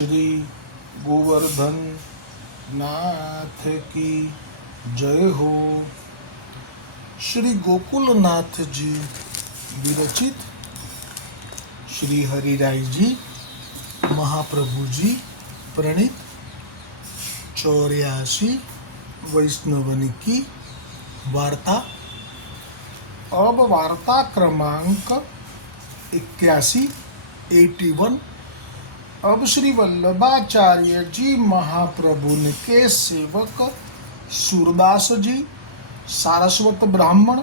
श्री गोवर्धन नाथ की जय हो। श्री गोकुलनाथ जी विरचित श्री हरिराय जी महाप्रभु जी प्रणीत 84 वैष्णवन की वार्ता। अब वार्ता क्रमांक 81। अब श्री वल्लभाचार्य जी महाप्रभु के सेवक सूरदास जी सारस्वत ब्राह्मण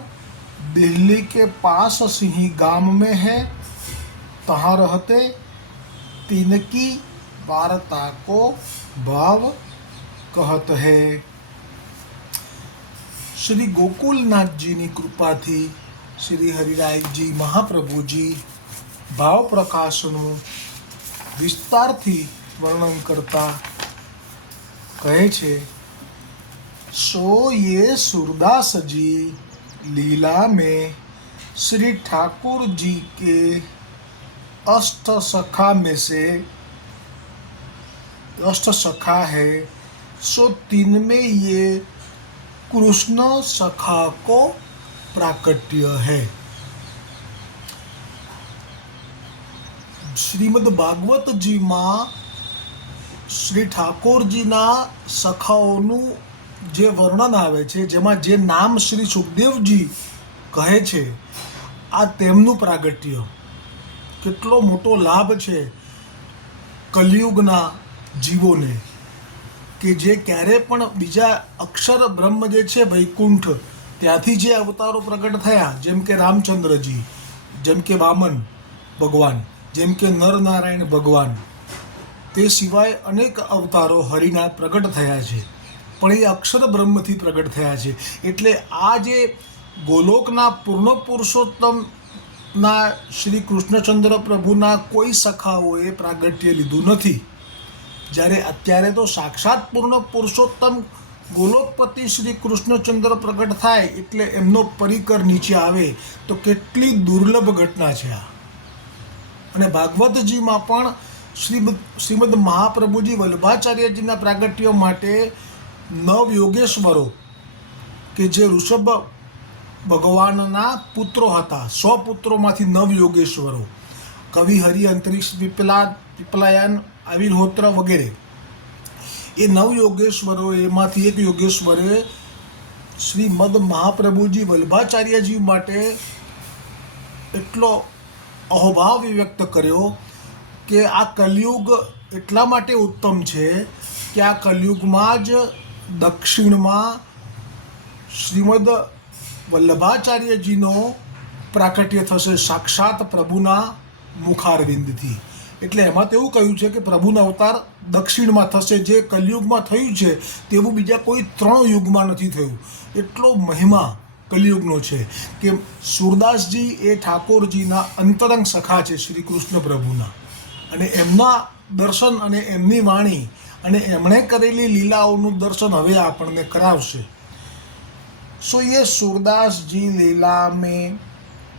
दिल्ली के पास सिंही गांव में है, तहाँ रहते तीन की वार्ता को भाव कहत है। श्री गोकुलनाथ जी की कृपा थी श्री हरिराय जी महाप्रभु जी भाव प्रकाशनु विस्तारથી વર્ણન કરતા કહે છે, सो ये सूरदास जी लीला में श्री ठाकुर जी के अष्ट सखा में से अष्ट सखा है, सो तीन में ये कृष्ण सखा को प्राकट्य है। શ્રીમદ ભાગવતજીમાં શ્રી ઠાકોરજીના સખાઓનું જે વર્ણન આવે છે, જેમાં જે નામ શ્રી સુખદેવજી કહે છે, આ તેમનું પ્રાગટ્ય કેટલો મોટો લાભ છે કલિયુગના જીવોને, કે જે ક્યારે પણ બીજા અક્ષર બ્રહ્મ જે છે વૈકુંઠ ત્યાંથી જે અવતારો પ્રગટ થયા, જેમ કે રામચંદ્રજી, જેમ કે વામન ભગવાન, જેમ કે નરનારાયણ ભગવાન, તે સિવાય અનેક અવતારો હરિના પ્રગટ થયા છે, પણ એ અક્ષર બ્રહ્મથી પ્રગટ થયા છે। એટલે આ જે ગોલોકના પૂર્ણ પુરુષોત્તમના શ્રી કૃષ્ણચંદ્ર પ્રભુના કોઈ સખાઓએ પ્રાગટ્ય લીધું નથી, જ્યારે અત્યારે તો સાક્ષાત પૂર્ણ પુરુષોત્તમ ગોલોકપતિ શ્રી કૃષ્ણચંદ્ર પ્રગટ થાય એટલે એમનો પરિકર નીચે આવે, તો કેટલી દુર્લભ ઘટના છે આ। અને ભાગવતજીમાં પણ શ્રીમદ મહાપ્રભુજી વલ્લભાચાર્યજીના પ્રાગટ્ય માટે 9 યોગેશ્વરો કે જે ઋષભ ભગવાનના પુત્રો હતા, 100 પુત્રોમાંથી 9 યોગેશ્વરો, કવિ હરિ અંતરિક્ષ પીપલાયન આવિર્હોત્ર વગેરે, એ 9 યોગેશ્વરો એમાંથી એક યોગેશ્વરે શ્રીમદ મહાપ્રભુજી વલ્લભાચાર્યજી માટે એટલો અહોભાવ વ્યક્ત કર્યો કે આ કલિયુગ એટલા માટે ઉત્તમ છે કે આ કલિયુગમાં જ દક્ષિણમાં શ્રીમદ વલ્લભાચાર્યજીનો પ્રાકટ્ય થશે સાક્ષાત પ્રભુના મુખારવિંદથી। એટલે એમાં તો એવું કહ્યું છે કે પ્રભુનો અવતાર દક્ષિણમાં થશે, જે કલિયુગમાં થયું છે તેવું બીજા કોઈ 3 યુગમાં નથી થયું। એટલો મહિમા કલિયુગનો છે કે સુરદાસજી એ ઠાકોરજીના અંતરંગ સખા છે શ્રી કૃષ્ણ પ્રભુના, અને એમના દર્શન અને એમની વાણી અને એમણે કરેલી લીલાઓનું દર્શન હવે આપણને કરાવશે। सो ये सूरदास जी लीला में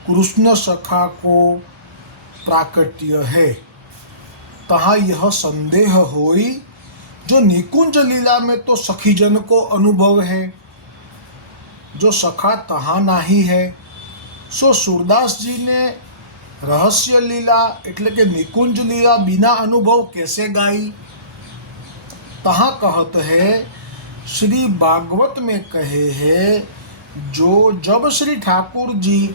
कृष्ण सखा को प्राकट्य है, तहाँ यह संदेह होई जो निकुंज लीला में तो सखीजन को अनुभव है, जो सखा तहाँ नाही है। सो सूरदास जी ने रहस्य लीला એટલે કે નિકુંજ लीला बिना अनुभव कैसे गाई। तहाँ कहत है श्री भागवत में कहे है, जो जब श्री ठाकुर जी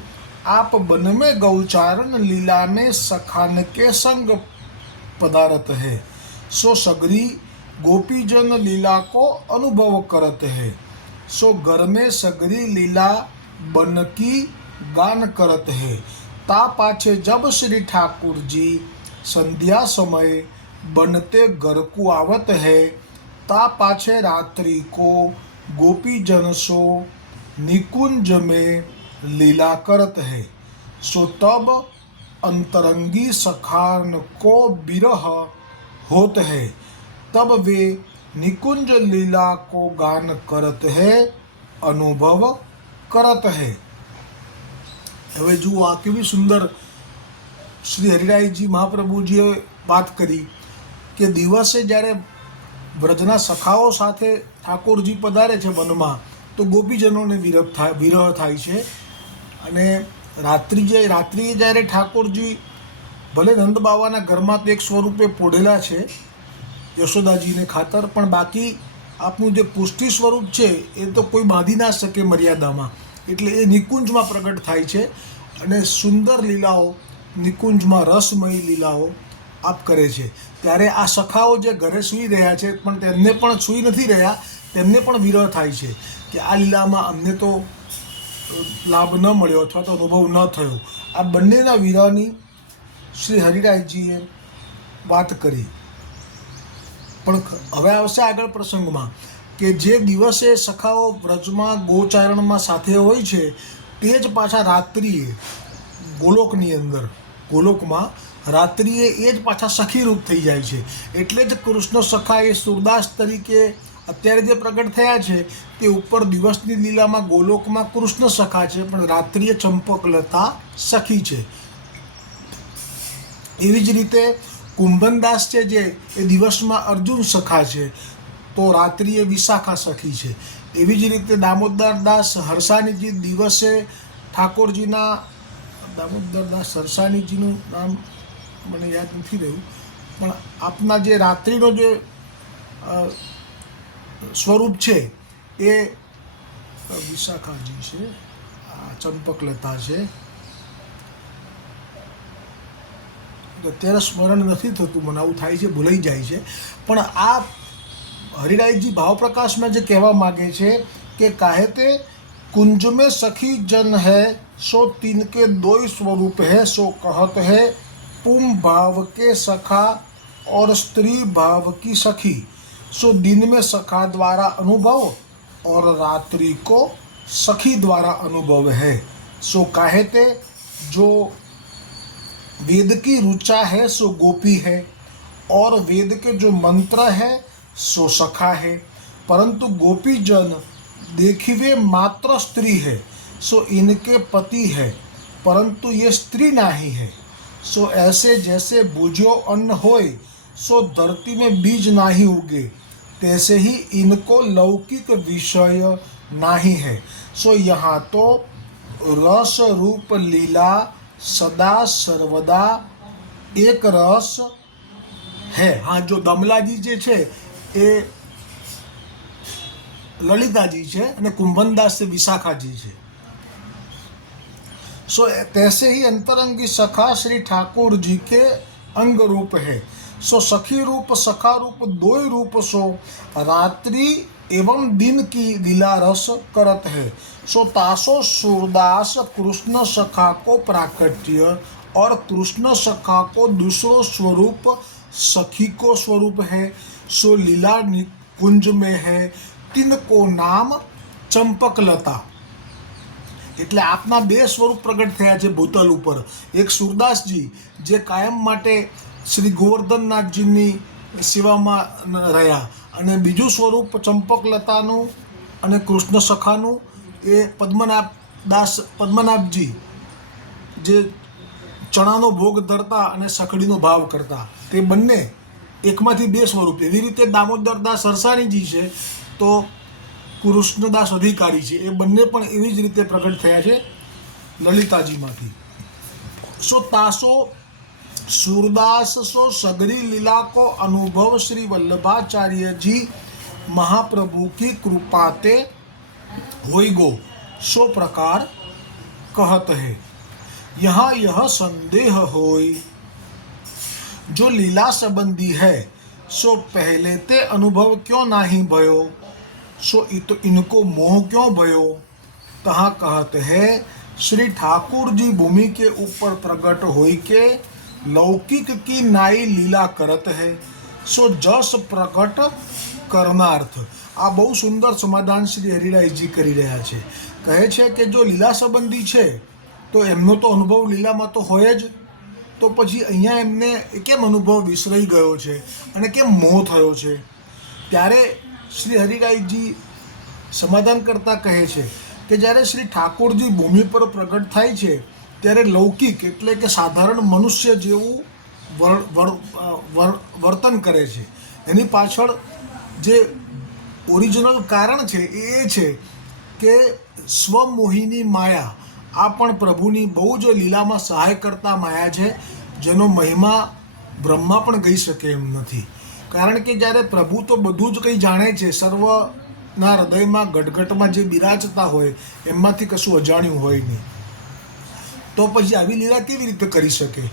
आप वन में गौचारण लीला में सखान के संग पदारत है, सो सगरी गोपीजन लीला को अनुभव करत है। सो घर में सगरी लीला बन की गान करत है। ता पाछे जब श्री ठाकुर जी संध्या समय बनते घर को आवत है, ता पाछे रात्रि को गोपीजन सो निकुंज में लीला करत है। सो तब अंतरंगी सखान को विरह होत है, तब वे निकुंज लीला को गान करत है, अनुभव करत है। હવે જુઓ આ કેવી સુંદર શ્રી હરિરાયજી મહાપ્રભુજીએ વાત કરી કે દિવસે જ્યારે વ્રજના સખાઓ સાથે ઠાકોરજી પધારે છે વનમાં, તો ગોપીજનોને વિરહ થાય છે. અને રાત્રિએ જ્યારે ઠાકોરજી ભલે નંદ બાવાના ઘરમાં તો એક સ્વરૂપે પોઢેલા છે યશોદાજીને ખાતર, પણ બાકી આપનું જે પુષ્ટિ સ્વરૂપ છે એ તો કોઈ બાંધી ના શકે મર્યાદામાં, એટલે એ નિકુંજમાં પ્રગટ થાય છે. અને સુંદર લીલાઓ, નિકુંજમાં રસમયી લીલાઓ આપ કરે છે. ત્યારે આ સખાઓ જે ઘરે સૂઈ રહ્યા છે, પણ તેમને પણ સૂઈ નથી રહ્યા, તેમને પણ વિરહ થાય છે કે આ લીલામાં અમને તો લાભ ન મળ્યો અથવા તો અનુભવ ન થયો. આ બંનેના વિરહની શ્રી હરિરાયજીએ વાત કરી. પણ હવે આવશે આગળ પ્રસંગમાં કે જે દિવસે સખાઓ વ્રજમાં ગોચારણમાં સાથે હોય છે, તે જ પાછા રાત્રિએ ગોલોકની અંદર, ગોલોકમાં રાત્રિએ એ જ પાછા સખીરૂપ થઈ જાય છે. એટલે જ કૃષ્ણ સખા એ સુરદાસ તરીકે અત્યારે જે પ્રગટ થયા છે તે ઉપર દિવસની લીલામાં ગોલોકમાં કૃષ્ણ સખા છે, પણ રાત્રિએ ચંપકલતા સખી છે. એવી જ રીતે કુંભનદાસ છે જે એ દિવસમાં અર્જુન સખા છે, તો રાત્રિએ વિશાખા સખી છે. એવી જ રીતે દામોદરદાસ હરસાણીજી દિવસે ઠાકોરજીના, દામોદરદાસ હરસાણીજીનું નામ મને યાદ નથી રહ્યું, પણ આપના જે રાત્રિનો જે સ્વરૂપ છે એ વિશાખાજી છે, ચંપકલતા છે. અત્યારે સ્મરણ નથી થતું, મને આવું થાય છે, ભૂલાઈ જાય છે. પણ આ હરિરાયજી ભાવપ્રકાશમાં જે કહેવા માગે છે કે કાહેતે कुंज में सखी जन है सो तिनके दोई स्वरूप है सो कहत है पुम भाव के सखा और स्त्री भाव की सखी सो दिन में सखा द्वारा अनुभव और रात्रि को सखी द्वारा अनुभव है सो कहते जो वेद की रुचा है सो गोपी है और वेद के जो मंत्र है सो सखा है परंतु गोपी जन देखिए मात्र स्त्री है सो इनके पति है परंतु ये स्त्री नहीं है सो ऐसे जैसे बुझो अन्न होय सो धरती में बीज नहीं उगे तैसे ही इनको लौकिक विषय नहीं है सो यहाँ तो रस रूप लीला सदा सर्वदा एक रस है. हाँ, जो दमलाजी जे छे ए ललिताजी છે અને કુંભનદાસ છે વિશાખાજી છે. सो तैसे ही अंतरंगी सखा श्री ठाकुर जी के अंग रूप है सो सखी रूप सखा रूप दो ही रूप सो रात्रि एवं दिन की लीला रस करत है सो तासो सूरदास कृष्ण सखा को प्राकट्य और कृष्ण सखा को दूसरो स्वरूप सखी को स्वरूप है सो लीला कुंज में है तिनको नाम चंपकलता. એટલે આપના બે સ્વરૂપ પ્રગટ થયા છે ભૂતલ ઉપર. એક સુરદાસજી જે કાયમ માટે શ્રી ગોવર્ધનનાથજીની સેવામાં રહ્યા, અને બીજું સ્વરૂપ ચંપકલતાનું અને કૃષ્ણ સખાનું એ પદ્મનાભજી જે ચણાનો ભોગ ધરતા અને સખડીનો ભાવ કરતા, તે બંને એકમાંથી બે સ્વરૂપ. એવી રીતે દામોદરદાસ હરસાણીજી છે તો કૃષ્ણદાસ અધિકારી છે, એ બંને પણ એવી જ રીતે પ્રગટ થયા છે લલિતાજીમાંથી. सो तासो सूरदास सो सगरी लीला को अनुभव श्री वल्लभाचार्य जी महाप्रभु की कृपाते होई गो सो प्रकार कहत है. यहाँ यह संदेह होई जो लीला संबंधी है सो पहले ते अनुभव क्यों नहीं भयो सो इनको मोह क्यों भयो. कहाँ कहत है श्री ठाकुर जी भूमि के ऊपर प्रकट होई के लौकिक की नाई लीला करत है सो जस प्रकट करनार्थ. આ બહુ સુંદર સમાધાન શ્રી હરિરાયજી કરી રહ્યા છે. કહે છે કે જો લીલા સંબંધી છે તો એમનો તો અનુભવ લીલામાં તો હોય જ, તો પછી અહીંયા એમને કેમ અનુભવ વિસરાઈ ગયો છે અને કેમ મોહ થયો છે. ત્યારે શ્રી હરિરાયજી સમાધાન કરતા કહે છે કે જ્યારે શ્રી ઠાકોરજી ભૂમિ પર પ્રગટ થાય છે ત્યારે લૌકિક એટલે કે સાધારણ મનુષ્ય જેવું વર્તન કરે છે. એની પાછળ જે ઓરિજિનલ કારણ છે એ છે કે સ્વમોહિની માયા આ પણ પ્રભુની બહુ જ લીલામાં સહાય કરતા માયા છે, જેનો મહિમા બ્રહ્મા પણ કહી શકે એમ નથી. કારણ કે જ્યારે પ્રભુ તો બધું જ કંઈ જાણે છે, સર્વના હૃદયમાં ગટગટમાં જે બિરાજતા હોય એમાંથી કશું અજાણ્યું હોય નહીં, તો પછી આવી લીલા કેવી રીતે કરી શકે?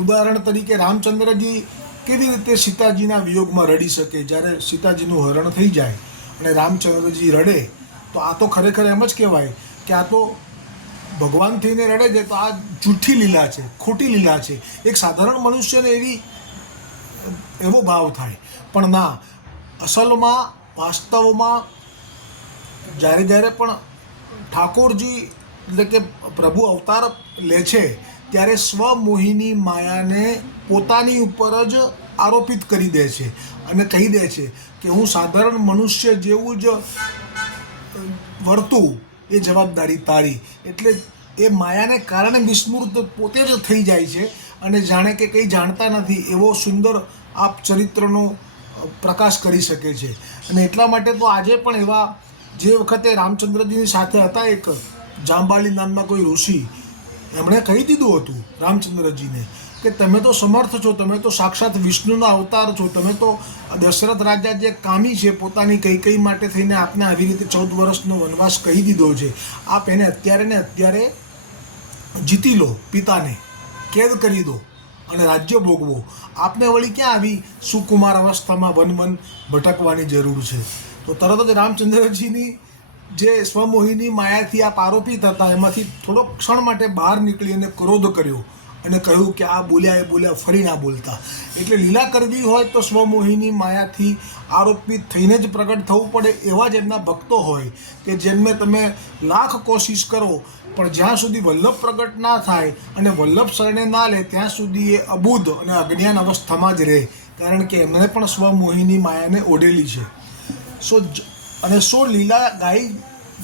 ઉદાહરણ તરીકે રામચંદ્રજી કેવી રીતે સીતાજીના વિયોગમાં રડી શકે? જ્યારે સીતાજીનું હરણ થઈ જાય અને રામચંદ્રજી રડે તો આ તો ખરેખર એમ જ કહેવાય કે આ તો ભગવાન થઈને રડે છે, તો આ જૂઠી લીલા છે, ખોટી લીલા છે. એક સાધારણ મનુષ્યને એવો ભાવ થાય. પણ ના, અસલમાં વાસ્તવમાં જ્યારે પણ ઠાકોરજી એટલે કે પ્રભુ અવતાર લે છે ત્યારે સ્વમોહિની માયાને પોતાની ઉપર જ આરોપિત કરી દે છે અને કહી દે છે કે હું સાધારણ મનુષ્ય જેવું જ વર્તું, એ જવાબદારી તારી. એટલે એ માયાને કારણે વિસ્મૃત પોતે જ થઈ જાય છે અને જાણે કે કંઈ જાણતા નથી એવો સુંદર આપ ચરિત્રનો પ્રકાશ કરી શકે છે. અને એટલા માટે તો આજે પણ એવા જે વખતે રામચંદ્રજીની સાથે હતા એક જાંબાલી નામના કોઈ ઋષિ, એમણે કહી દીધું હતું રામચંદ્રજીને કે તમે તો સમર્થ છો, તમે તો સાક્ષાત વિષ્ણુના અવતાર છો, તમે તો દશરથ રાજા જે કામી છે પોતાની કઈ માટે થઈને આપને આવી રીતે 14 વર્ષનો વનવાસ કહી દીધો છે, આપ એને અત્યારે ને અત્યારે જીતી લો, પિતાને કેદ કરી દો અને રાજ્ય ભોગવો. આપને વળી ક્યાં આવી સુકુમાર અવસ્થામાં વન ભટકવાની જરૂર છે? તો તરત જ રામચંદ્રજીની જે સ્વમોહિની માયાથી આપ આરોપિત હતા એમાંથી થોડોક ક્ષણ માટે બહાર નીકળી અને ક્રોધ કર્યો અને કહ્યું કે આ બોલ્યા ફરી ના બોલતા. એટલે લીલા કરવી હોય તો સ્વમોહિની માયાથી આરોપિત થઈને જ પ્રગટ થવું પડે. એવા જ એમના ભક્તો હોય કે જેમને તમે લાખ કોશિશ કરો પણ જ્યાં સુધી વલ્લભ પ્રગટ ના થાય અને વલ્લભ શરણે ના લે ત્યાં સુધી એ અબુદ્ધ અને અજ્ઞાન અવસ્થામાં જ રહે, કારણ કે એમણે પણ સ્વમોહિની માયાને ઓઢેલી છે. સો લીલા ગાઈ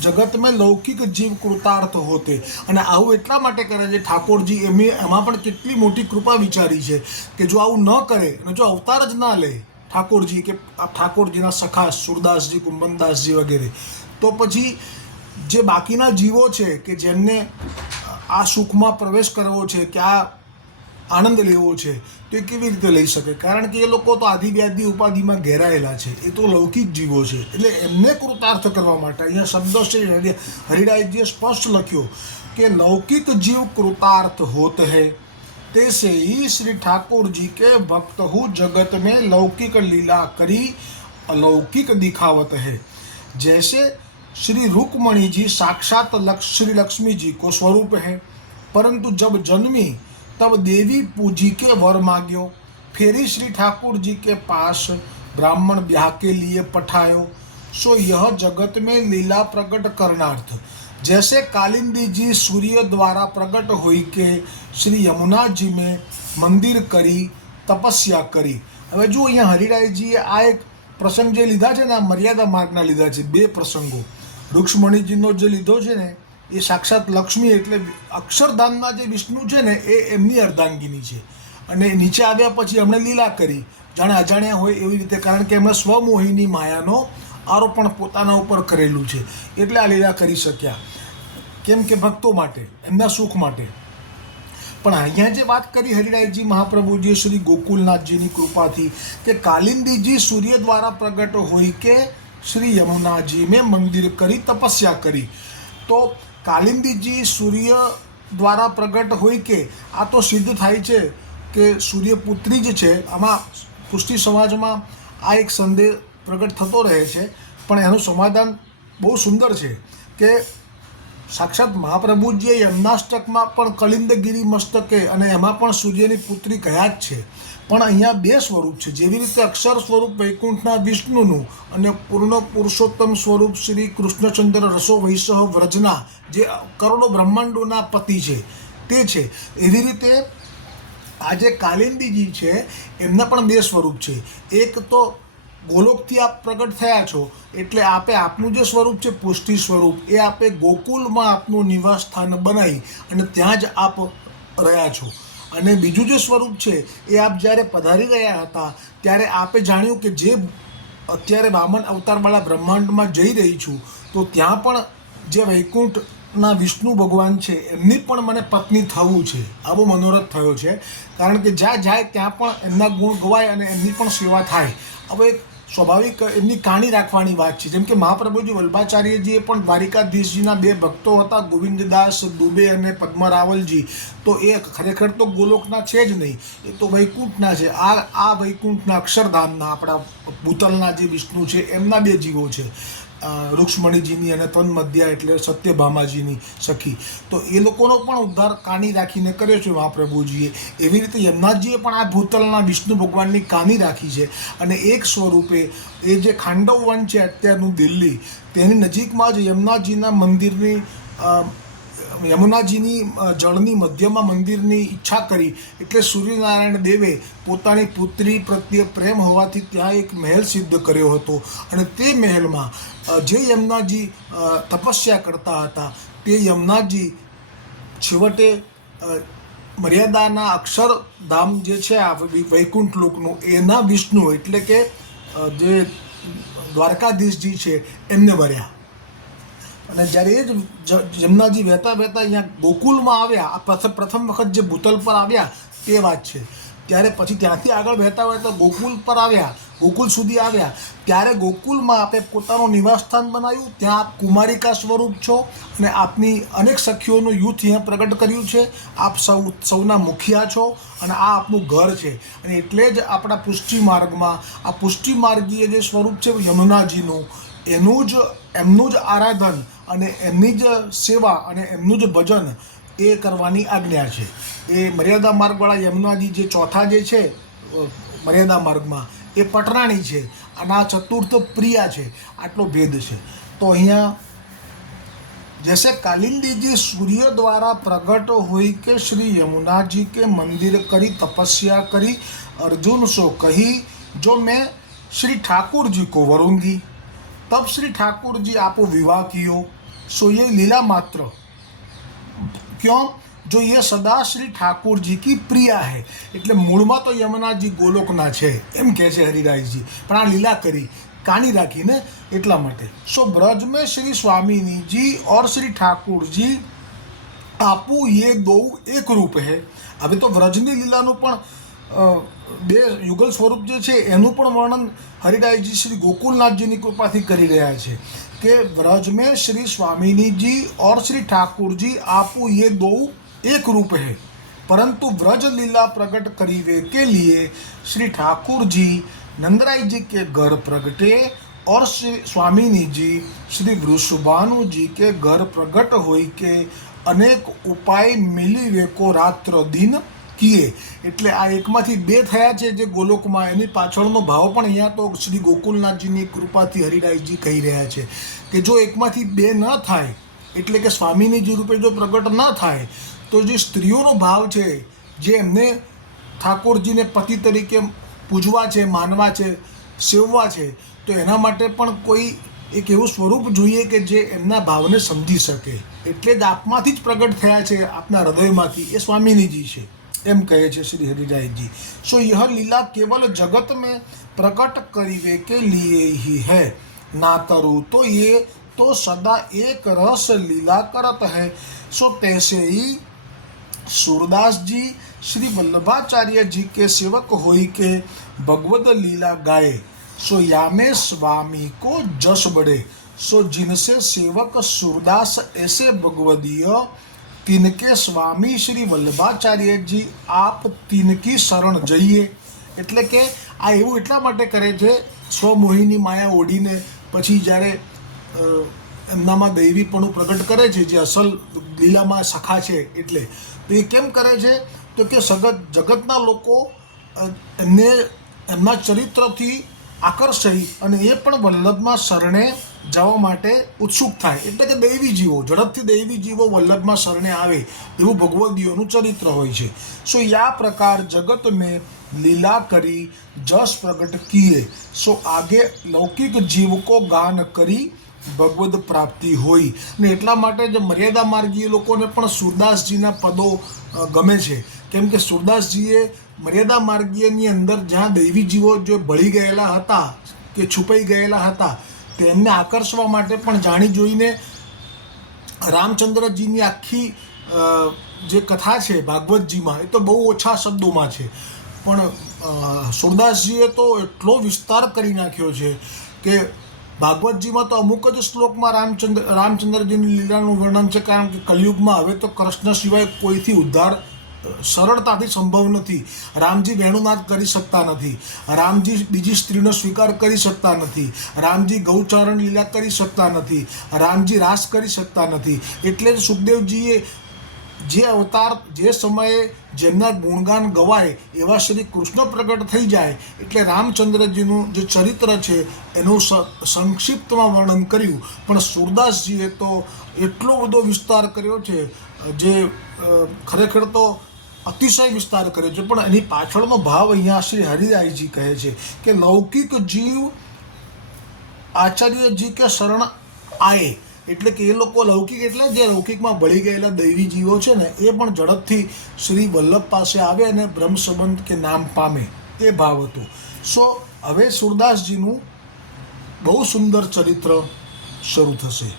જગત મેં લૌકિક જીવ કૃતાર્થ હોતે. અને આવું એટલા માટે કરે છે ઠાકોરજી, એમાં પણ કેટલી મોટી કૃપા વિચારી છે કે જો આવું ન કરે અને જો અવતાર જ ના લે ઠાકોરજી કે ઠાકોરજીના સખા સુરદાસજી, કુંભનદાસજી વગેરે, તો પછી જે બાકીના જીવો છે કે જેમને આ સુખમાં પ્રવેશ કરવો છે કે આ આનંદ લેવો છે તો એ કેવી રીતે લઈ શકે? કારણ કે એ લોકો તો આદિ વ્યાધિ ઉપાધિમાં ઘેરાયેલા છે, એ તો લૌકિક જીવો છે. એટલે એમને કૃતાર્થ કરવા માટે અહીંયા શબ્દ છે હરિરાયજીએ સ્પષ્ટ લખ્યો કે લૌકિક જીવ કૃતાર્થ હોત હૈ, तैसे ही श्री ठाकुर जी के भक्त हूँ जगत में लौकिक लीला करी अलौकिक दिखावत है. जैसे श्री रुक्मणी जी साक्षात श्री लक्ष्मी जी को स्वरूप है, परंतु जब जन्मी तब देवी पूजी के वर मांग्यो, फिर श्री ठाकुर जी के पास ब्राह्मण ब्याह के लिए पठायो. सो यह जगत में लीला प्रकट करनार्थ. जैसे कालिंदी जी सूर्य द्वारा प्रकट हुई के श्री यमुना जी में मंदिर કરી તપસ્યા કરી. હવે જો અહીંયા હરિરાયજીએ આ એક પ્રસંગ જે લીધા છે ને, આ મર્યાદા માર્ગના લીધા છે. બે પ્રસંગો રૂક્ષ્મણીજીનો જે લીધો છે ને એ સાક્ષાત લક્ષ્મી એટલે અક્ષરધામના જે વિષ્ણુ છે ને એ એમની અર્ધાંગીની છે, અને નીચે આવ્યા પછી એમણે લીલા કરી જાણે અજાણ્યા હોય એવી રીતે, કારણ કે એમણે સ્વમોહિની માયાનો આરોપણ પોતાના ઉપર કરેલું છે એટલે આ લીલા કરી શક્યા. કેમ કે ભક્તો માટે, એમના સુખ માટે. પણ અહીંયા જે વાત કરી હરિરાયજી મહાપ્રભુજીએ શ્રી ગોકુલનાથજીની કૃપાથી કે કાલિંદીજી સૂર્ય દ્વારા પ્રગટ હોય કે શ્રી યમુનાજી મેં મંદિર કરી તપસ્યા કરી. તો કાલિંદીજી સૂર્ય દ્વારા પ્રગટ હોય કે આ તો સિદ્ધ થાય છે કે સૂર્યપુત્રી જ છે. આમાં પુષ્ટિ સમાજમાં આ એક સંદેહ પ્રગટ થતો રહે છે, પણ એનું સમાધાન બહુ સુંદર છે કે સાક્ષાત મહાપ્રભુજીએ યમનાષ્ટકમાં પણ કલિંદગીરી મસ્તકે અને એમાં પણ સૂર્યની પુત્રી કહ્યા જ છે. પણ અહીંયા બે સ્વરૂપ છે. જેવી રીતે અક્ષર સ્વરૂપ વૈકુંઠના વિષ્ણુનું અને પૂર્ણ પુરુષોત્તમ સ્વરૂપ શ્રી કૃષ્ણચંદ્ર રસો વૈસહ વ્રજના જે કરોડો બ્રહ્માંડોના પતિ છે તે છે, એવી રીતે આ જે કાલિંદીજી છે એમના પણ બે સ્વરૂપ છે. એક તો ગોલોકથી આપ પ્રગટ થયા છો એટલે આપે આપનું જે સ્વરૂપ છે પુષ્ટિ સ્વરૂપ, એ આપે ગોકુલમાં આપનું નિવાસ સ્થાન બનાવી અને ત્યાં જ આપ રહ્યા છો. અને બીજું જે સ્વરૂપ છે એ આપ જ્યારે પધારી રહ્યા હતા ત્યારે આપે જાણ્યું કે જે અત્યારે વામન અવતારવાળા બ્રહ્માંડમાં જઈ રહી છું તો ત્યાં પણ જે વૈકુંઠના વિષ્ણુ ભગવાન છે એમની પણ મને પત્ની થવું છે, આવો મનોરથ થયો છે. કારણ કે જ્યાં જાય ત્યાં પણ એમના ગુણ ગવાય અને એમની પણ સેવા થાય. હવે એક સ્વાભાવિક એમની કહાણી રાખવાની વાત છે. જેમ કે મહાપ્રભુજી વલ્ભાચાર્યજીએ પણ દ્વારિકાધીશજીના 2 ભક્તો હતા, ગોવિંદદાસ દુબે અને પદ્મરાવલજી. તો એ ખરેખર તો ગોલોકના છે જ નહીં, એ તો વૈકુંઠના છે. આ વૈકુંઠના અક્ષરધામના આપણા ભૂતલના જે વિષ્ણુ છે એમના 2 જીવો છે, રૂક્ષ્મણીજીની અને તન્મધ્યા એટલે સત્યભામાજીની સખી. તો એ લોકોનો પણ ઉદ્ધાર કાની રાખીને કર્યો છે મહાપ્રભુજીએ. એવી રીતે યમનાથજીએ પણ આ ભૂતલના વિષ્ણુ ભગવાનની કાની રાખી છે. અને એક સ્વરૂપે એ જે ખાંડવ વન છે અત્યારનું દિલ્હી, તેની નજીકમાં જ યમુનાજીના મંદિરની યમુનાજીની જળની મધ્યમાં મંદિરની ઈચ્છા કરી એટલે સૂર્યનારાયણ દેવે પોતાની પુત્રી પ્રત્યે પ્રેમ હોવાથી ત્યાં એક મહેલ સિદ્ધ કર્યો હતો. અને તે મહેલમાં જે યમુનાજી તપસ્યા કરતા હતા તે યમુનાજી છેવટે મર્યાદાના અક્ષરધામ જે છે આ વૈકુંઠ લોકનું એના વિષ્ણુ એટલે કે જે દ્વારકાધીશજી છે એમને વર્યા. અને જ્યારે એ જ યમુનાજી વહેતા વહેતા અહીંયા ગોકુલમાં આવ્યા, આ પ્રથમ વખત જે ભૂતલ પર આવ્યા તે વાત છે. ત્યારે પછી ત્યાંથી આગળ વહેતા વહેતા ગોકુલ પર આવ્યા, ગોકુલ સુધી આવ્યા. ત્યારે ગોકુલમાં આપે પોતાનું નિવાસસ્થાન બનાવ્યું. ત્યાં આપ કુમારિકા સ્વરૂપ છો અને આપની અનેક સખીઓનું યુથ અહીંયા પ્રગટ કર્યું છે. આપ સૌના મુખિયા છો અને આ આપનું ઘર છે. અને એટલે જ આપણા પુષ્ટિ માર્ગમાં આ પુષ્ટિ માર્ગીય જે સ્વરૂપ છે યમુનાજીનું, એમનું જ આરાધન અને એમની જ સેવા અને એમનું જ ભજન એ કરવાની આજ્ઞા છે. એ મર્યાદા માર્ગવાળા યમુનાજી જે ચોથા જે છે મર્યાદા માર્ગમાં એ પટરાણી છે અને આ ચતુર્થ પ્રિયા છે. આટલો ભેદ છે. તો અહીંયા जैसे कालिंदी जी सूर्य द्वारा प्रकट हुई के श्री यमुना जी के मंदिर करी तपस्या करी, अर्जुन सो कही जो मैं श्री ठाकुर जी को वरूंगी. तब श्री ठाकुर जी आपको विवाह कियो, सो ये लीला मात्र. क्यों? जो ये सदा श्री ठाकुर जी की प्रिया है. એટલે મૂળમાં તો યમુનાજી ગોલોકના છે એમ કહે છે હરિરાયજી, પણ આ લીલા કરી કાની રાખીને એટલા માટે. સો ब्रज में श्री स्वामिनी जी और श्री ठाकुर जी आपू ये दो एक रूप है. હવે તો વ્રજની લીલાનું પણ 2 યુગલ સ્વરૂપ જે છે એનું પણ વર્ણન હરિરાયજી શ્રી ગોકુલનાથજીની કૃપાથી કરી રહ્યા છે કે व्रज में श्री स्वामिनी जी और श्री ठाकुर जी आपू ये दो एक रूप है, परंतु व्रज लीला प्रकट करीवे के लिए श्री ठाकुर जी नंदराय जी के घर प्रगटे और श्री स्वामिनी जी श्री वृषभानु जी के घर प्रगट होई के अनेक उपाय मिली वेको रात्र दिन किए. એટલે આ એકમાંથી 2 થયા છે જે ગોલોકમાં, એની પાછળનો ભાવ પણ અહીંયા તો શ્રી ગોકુલનાથજીની કૃપાથી હરિરાયજી કહી રહ્યા છે કે જો એકમાંથી 2 ન થાય એટલે કે સ્વામિનીજી રૂપે જો પ્રગટ ન થાય તો જે સ્ત્રીઓનો ભાવ છે જે એમને ઠાકોરજીને પતિ તરીકે પૂજવા છે, માનવા છે, સેવવા છે, તો એના માટે પણ કોઈ એક એવું સ્વરૂપ જોઈએ કે જે એમના ભાવને સમજી શકે. એટલે જ આપમાંથી જ પ્રગટ થયા છે, આપના હૃદયમાંથી, એ સ્વામિનીજી છે એમ કહે છે શ્રી હરિરાયજી. સો यह लीला केवल जगत में प्रकट करीवे के लिए ही है, ना करूँ तो ये तो सदा एक रस लीला करत है. सो तैसे ही सूरदास जी श्री वल्लभाचार्य जी के सेवक होई के भगवद लीला गाए. सो यामे स्वामी को जस बढ़े. सो जिनसे सेवक सूरदास ऐसे भगवदीय, तिनके स्वामी श्री वल्लभाचार्य जी आप तिनकी शरण જઈએ. એટલે કે આ એવું એટલા માટે કરે છે, સ્વમોહિની માયા ઓઢીને પછી જ્યારે એમનામાં દૈવીપણું પ્રગટ કરે છે, જે અસલ લીલામાં સખા છે એટલે, તો એ કેમ કરે છે તો કે જગતના લોકો એમને એમના ચરિત્રથી આકર્ષાઈ અને એ પણ વલ્લભમાં શરણે જવા માટે ઉત્સુક થાય. એટલે કે દૈવી જીવો, ઝડપથી દૈવી જીવો વલ્લભમાં શરણે આવે એવું ભગવદીઓનું ચરિત્ર હોય છે. સો યા પ્રકાર જગત મેં લીલા કરી જસ પ્રગટ કિए. સો આગે લૌકિક જીવ કો ગાન કરી ભગવદ પ્રાપ્તિ હોય. ને એટલા માટે જ મર્યાદા માર્ગીય લોકોને પણ સુરદાસજીના પદો ગમે છે કેમ કે સુરદાસજીએ મર્યાદા માર્ગીયની અંદર જ્યાં દૈવી જીવો જે ભળી ગયેલા હતા કે છુપાઈ ગયેલા હતા તેમને આકર્ષવા માટે પણ જાણી જોઈને રામચંદ્રજીની આખી જે કથા છે ભાગવતજીમાં એ તો બહુ ઓછા શબ્દોમાં છે, પણ સુરદાસજીએ તો એટલો વિસ્તાર કરી નાખ્યો છે કે ભાગવતજીમાં તો અમુક જ શ્લોકમાં રામચંદ્રજીની લીલાનું વર્ણન છે, કારણ કે કલયુગમાં હવે તો કૃષ્ણ સિવાય કોઈથી ઉદ્ધાર સરળતાથી સંભવ નથી. રામજી વેણુનાદ કરી શકતા નથી, રામજી બીજી સ્ત્રીનો સ્વીકાર કરી શકતા નથી, રામજી ગૌચરણ લીલા કરી શકતા નથી, રામજી રાસ કરી શકતા નથી. એટલે જ સુખદેવજીએ જે અવતાર જે સમયે જેમના ગુણગાન ગવાય એવા શ્રી કૃષ્ણ પ્રગટ થઈ જાય એટલે રામચંદ્રજીનું જે ચરિત્ર છે એનું સંક્ષિપ્તમાં વર્ણન કર્યું. પણ સુરદાસજીએ તો એટલો બધો વિસ્તાર કર્યો છે જે ખરેખર તો અતિશય વિસ્તાર કર્યો છે. પણ એની પાછળનો ભાવ અહીંયા શ્રી હરિરાયજી કહે છે કે લૌકિક જીવ આચાર્યજી કે શરણ આયે, એટલે કે એ લોકો લૌકિક એટલે જે લૌકિકમાં ભળી ગયેલા દૈવી જીવો છે ને એ પણ ઝડપથી શ્રી વલ્લભ પાસે આવે અને બ્રહ્મ સંબંધ કે નામ પામે, એ ભાવ હતો. સો હવે સુરદાસજીનું બહુ સુંદર ચરિત્ર શરૂ થશે,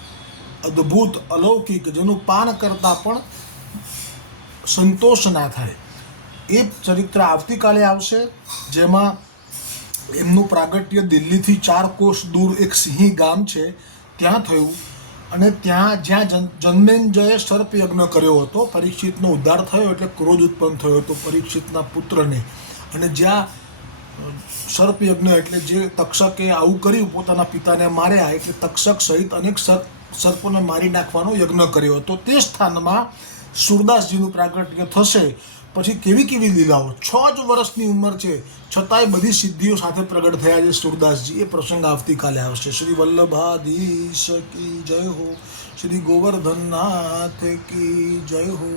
અદ્ભુત અલૌકિક, જેનું પાન કરતાં પણ સંતોષ ના થાય. એ ચરિત્ર આવતીકાલે આવશે, જેમાં એમનું પ્રાગટ્ય દિલ્હીથી 4 કોસ દૂર એક સિંહી ગામ છે ત્યાં થયું, અને જ્યાં જન્મેન્જયે સર્પયજ્ઞ કર્યો હતો. પરીક્ષિતનો ઉદ્ધાર થયો એટલે ક્રોધ ઉત્પન્ન થયો હતો પરીક્ષિતના પુત્રને, અને જ્યાં સર્પયજ્ઞ એટલે જે તક્ષકે આવું કર્યું, પોતાના પિતાને માર્યા, એટલે તક્ષક સહિત અનેક સર્પોને મારી નાખવાનો યજ્ઞ કર્યો હતો. તે સ્થાનમાં સુરદાસજીનું પ્રાગટ્ય થશે. પછી કેવી કેવી લીલાઓ, 6 જ વર્ષની ઉંમર છે છતાંય બધી સિદ્ધિઓ સાથે પ્રગટ થયા છે સુરદાસજી. એ પ્રસંગ આવતીકાલે આવશે. શ્રી વલ્લભાધીશ કી જય હો, શ્રી ગોવર્ધનનાથ કી જય હો.